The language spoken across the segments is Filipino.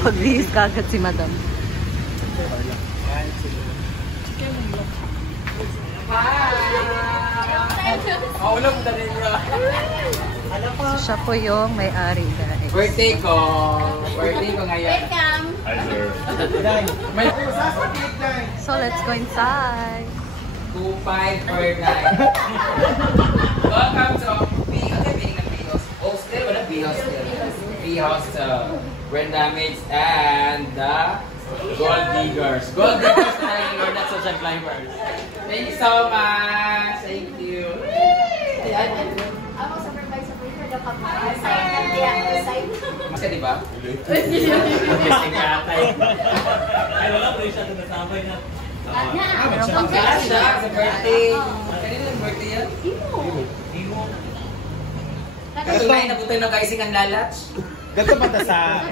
Pagbihis ka agad si madam. So, siya po yung may-ari, guys. Birthday ko. Birthday ko ngayon. Welcome. Hi, sir. So, let's go inside. 2549. Welcome to hostel. Wala B-hostel. B-hostel. Brenda Mix and the Gold Diggers. Gold Diggers tayo. We're not social climbers. Thank you so much. Thank you. Ako supervisor po yung side. Masaya, di ba? Ay, wala po yung siya na nasabay na. Pagkaan siya sa birthday. Kanina yung birthday yan? Imo. Kasi ngayon nabutin ng kaising ang lalats. Ganito ba sa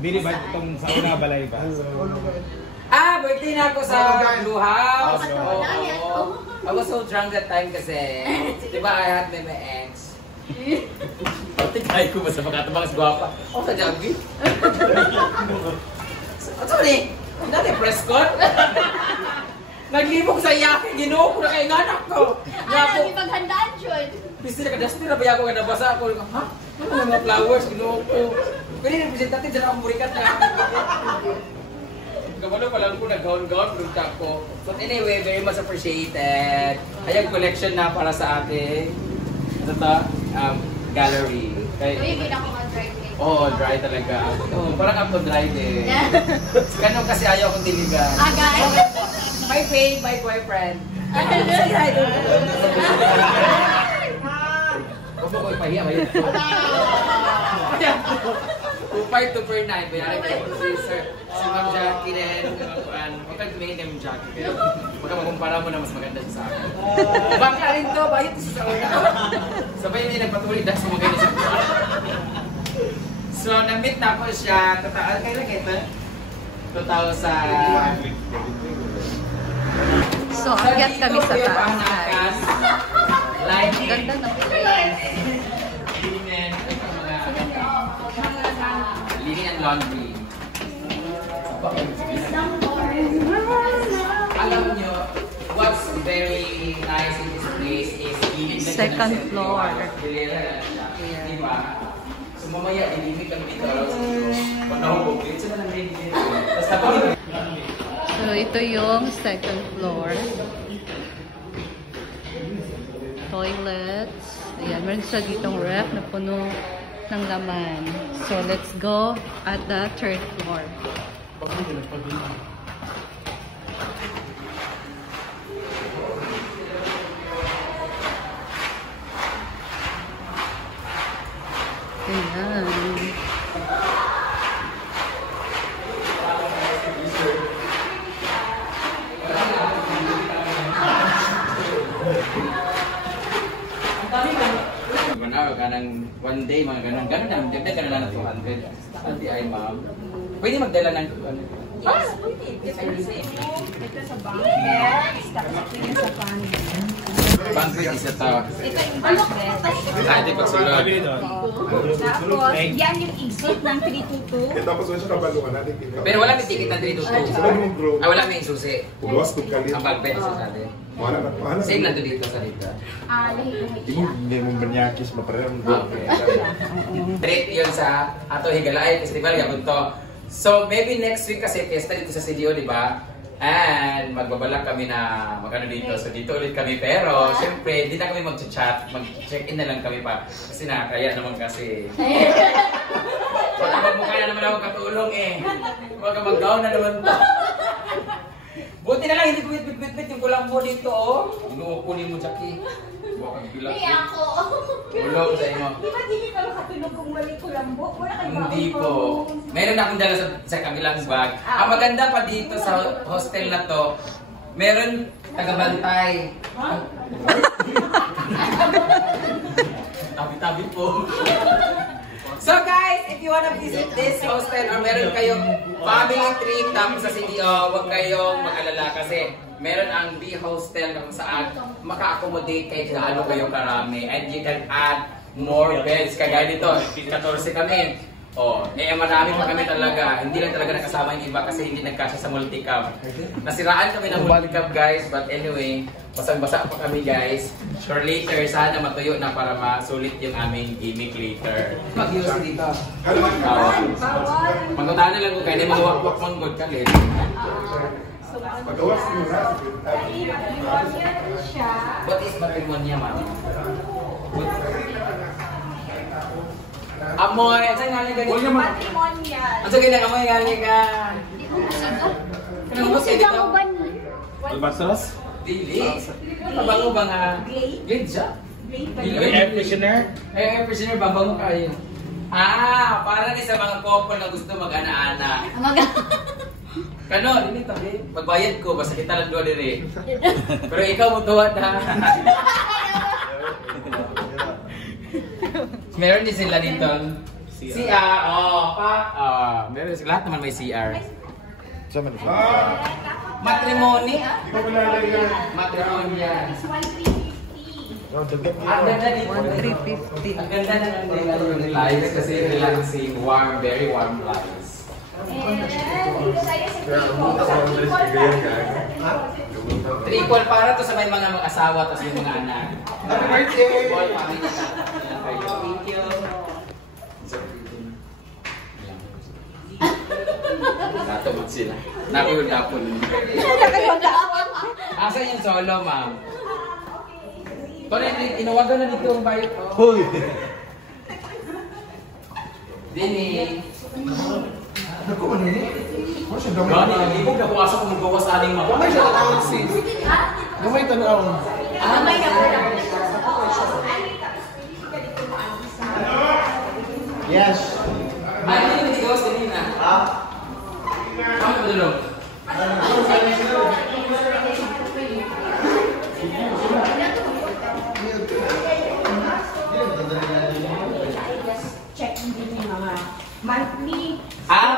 bili ba itong sa una balay ba? Ah, birthday na ako sa Blue House. Oo. I was so drunk that time kasi. Di ba I had my ex? Pati tayo ko basta magkatabang sa guwapa. O sa Jaggi. Sorry, dati press con. Naglibog sa iyakin, ginoo ko na kay nganak ko. Ano, ipaghandaan, Jod? Piste na kadasti na ba ako nga nabasa ako. Ha? Ano na mga flowers, ginoo ko. Pwede representative dyan akong burikat na. Kamano pa lang ko nag-gaon-gaon, produkta ko. But anyway, very much appreciated. Ayang collection na para sa ating gallery. Uy, pinako mag-dry cake. Oo, dry talaga. Oh, parang ako dry din. Ganun kasi ayaw akong diligan. Guys? My babe, my boyfriend. Huwag mo ko ipahiya, mayan ko. 2.5 to per 9. Bayari ko yung producer. Si Ma'am Jackie din. Huwag kang tumingin kay Ma'am Jackie. Baka makumpara mo na mas maganda sa akin. Baka rin to, bayot sa una. Sabay niya nagpatuloy dahil sa mga ganyan sa una. So, na-meet na ako siya. Kailan ito? 2000. So, akyat kami sa taas, guys. Lighting. Ganda na place. Linen and laundry. Alam nyo, what's very nice in this place is Second floor. Diba? So mamaya, ilimit kami dito. Pag nahubog, dito na lang rin dito. So, ito yung second floor. Toilets. Ayan, meron siya ditong ref na puno ng laman. So, let's go at the third floor. Ayan. Kanang one day, mga ganun. Ganun na, magdagdag ka na lang ng 200. Hindi ay, ma'am. Pwede magdala ng 200. Yes, pwede. Ito sa bank. Tapos ito yung sa pan. Banquet is ito. Ito yung bank. Ah, di pagsulod. Tapos, yan yung exit ng 322. Tapos wala siya kabalungan natin. Pero wala may ticket na 322. Ah, wala may susi. Pugwas kung kalit. Ang bagbed sa natin. Wala na pa. Same na dito sa dito. Lahi-lahi Hindi mo hindi mo banyakis mapareram. Okay. Treat yun sa ato Higalay Festival gabon to. So maybe next week kasi fiesta dito sa CDO, di ba? And magbabalak kami na magano dito. So dito ulit kami pero syempre hindi na kami mag-chat, mag-check-in na lang kami pa kasi nakakaya naman kasi. So mukha na naman ako katulong eh. Huwag ka mag-down na naman to. Buti na lang hindi ko bit-bit-bit yung kulambo dito oh. Inuukunin mo, Jackie. Hindi ako. Ulog sa imo. Di ba hindi ka makatulog kung wali kulambo? Wala kayo Hindi po. Meron akong dala sa kabilang bag. Ang maganda pa dito sa hostel na to, meron tagabantay. Tabi-tabi po. So guys, if you wanna visit this hostel or meron kayong family trip tapos sa CDO, huwag kayong mag-alala kasi meron ang B-hostel na kung saan maka-accommodate kahit gaano kayo karami and you can add more beds. Kagaya dito, 14 kami. Oh, marami pa kami talaga. Hindi lang talaga nakasama yung iba kasi hindi nagkasya sa multicam. Nasiraan kami ng multicam guys, but anyway, basang-basa pa kami guys. Sure later, sana matuyo na para masulit yung aming gimmick later. Mag-use dito. Magkutahan na lang ko kayo, hindi mawak-wak mong good ka rin. Magawas mo na. What is matrimonya, ma'am? Amoy, saan nga niya ganyan? Matrimonial. Ang sagay na amoy nga niya ka. Kanang mas edit ako. Albasos? Dili. Mabango ba nga? Glade siya? Air freshener? Air freshener, babango kayo. Ah, para ni sa mga couple na gusto mag-ana-ana. Kano, dili tabi. Magbayad ko, basta kita lang doon diri. Pero ikaw mo tuwad ha. Meron din sila dito. CR, meron sila. Lahat naman may CR. Sama na siya. Matrimony? Di ba malalay yan? Matrimony yan. Oh, dagdag mo. Ang ganda dito. 1,350. Ang ganda ng yung lights kasi relaxing, warm, very warm lights. Triple para to sa may mga mag-asawa tapos yung mga anak. Happy birthday! Triple family na. Thank you. Natubod sila. Nakuyod hapon. Asan yung solo, ma'am? Tony, inawagan na dito ang bayot. Hoy! Dini. Naku, ano yun? Ano siya gamay? Gani, ibig na bukas ako magawas aning mga. Gamay siya tanawon sis. Gamay tanawon. Yes. Ay, hindi na gawas kanina. Ano ba dito? Check din yung mga monthly.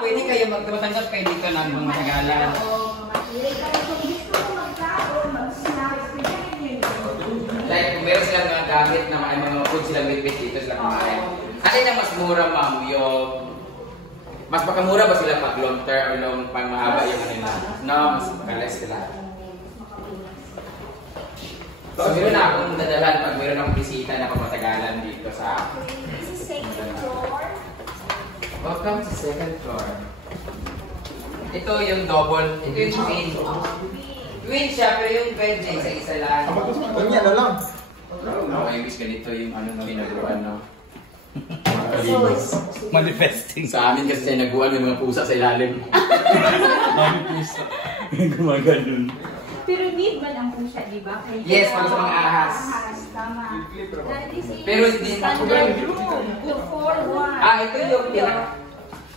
Pwede kayo magkatanggap kayo dito ng mga matagalan. Like, kung meron silang mga gamit na may mga food silang bitbit dito sila kumain. Alin ang mas mura, ma'am? Yung... Mas makamura ba sila pag long term or long pang mahaba yung ano na? No, mas makalas sila. So, meron na akong dadalan pag meron akong bisita na pagmatagalan dito sa... Welcome to second floor. Ito yung double, ito yung twin. Twin siya, pero yung bed niya isa-isa lang. Ganyan na lang. Okay, guys, ganito yung ano na ginagawa, no? Manifesting. Sa amin kasi siya naguan, may mga pusa sa ilalim. Mami pusa. Gumaganon. Pero need man ang pusa, di ba? Kaya Yes, para sa mga ahas. Tama. Pero hindi Standard room. 241. Ito yung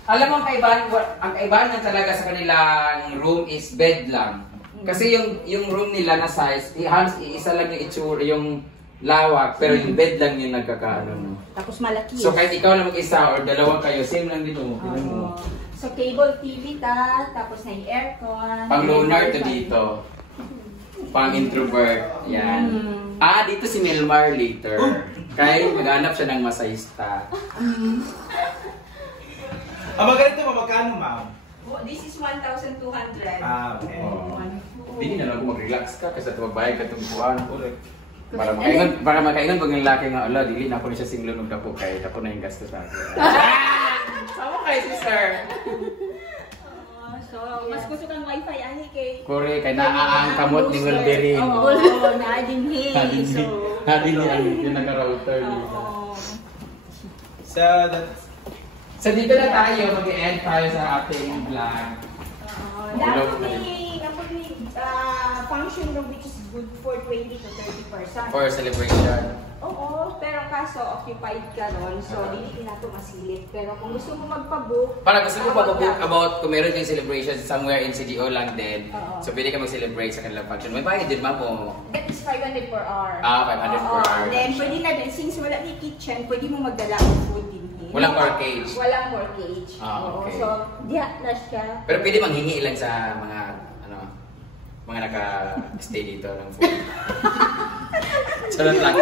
alam mo, ang kaibahan niya talaga sa kanilang room is bed lang. Kasi yung room nila na size, isa lang yung itsura, yung lawak, pero yung bed lang yung nagkakaano. No? Tapos malaki. So kahit ikaw lang mag-isa or dalawa kayo, same lang din mo. So cable TV tapos na yung aircon. Pang lunar to dito. Pang introvert. Yan. Dito si Milmar later. Kaya maghanap siya ng masayista. Ganito ba? Magkano, ma'am? This is 1,200. Okay. Hindi na lang ako mag-relax ka kasi magbayad ka itong buwan. Para makaingon pag ng lalaki nga, ala, dili na ako na siya single nung dapo kaya ako na yung gasto sa akin. Sama kayo si sir. So, mas gusto kang wifi ahi kay... Kore, kaya naaang kamot ni Wilberin. Oo, naadin hey. Hadin niya yung naka-router niya. So dito na tayo, mag-e-end tayo sa ating vlog. Dapat may function room which is good for 20 to 30%. For celebration. Oo, pero kaso occupied ka ron, so hindi nato masilip. Pero kung gusto mo magpa-book, Para gusto mo mag-book about kung meron kang celebration somewhere in CDO lang din. Oo. So pwede ka mag-celebrate sa kanilang function. May bayad din, ma'am, o? that is 500 per hour. 500 per hour. Then pwede na din, since wala ni kitchen, pwede mo magdala ng food din. Walang mortgage. Walang mortgage. Okay. So, diha na siya. Pero pwede manghingi lang sa mga, mga naka-stay dito ng food. Charot lang.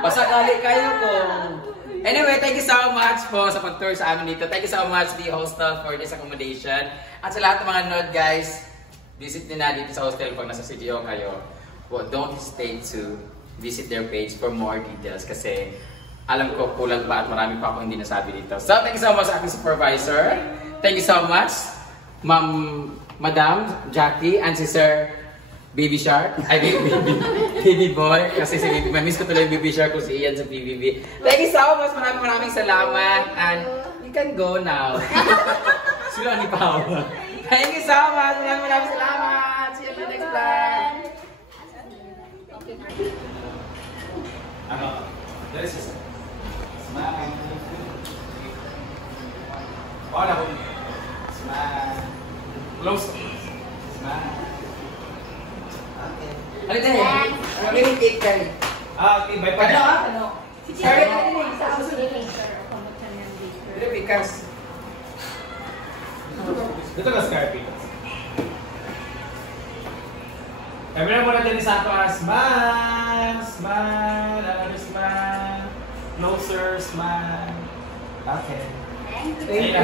Pasakali kayo kung Anyway, thank you so much po sa pag-tour sa amin dito. Thank you so much, the hostel, for this accommodation. At sa lahat ng mga nod, guys, visit nyo na dito sa hostel pag nasa CDO kayo. Well, don't hesitate to visit their page for more details kasi alam ko kulang pa at marami pa akong hindi nasabi dito. So, thank you so much sa aking supervisor. Thank you so much, Madam Jackie, and si Sir Baby Shark. Ay, Baby Boy. Kasi si Baby, miss ko tuloy yung Baby Shark kung si Ian sa PBB. Thank you so much. Maraming salamat. And you can go now. Sila ni Pao. Thank you so much. Maraming salamat. See you in the next vlog. There is a smile. Hola, smile. Close. Smile. Ano tayo? Ano yung cake kayo? Okay, bye pa. Ano? Sorry, sa susunod. Pero because Dito ka, Scarpy. Camera muna din sa ato. Smile! Smile! Another smile! Closer, smile. Okay. Thank you.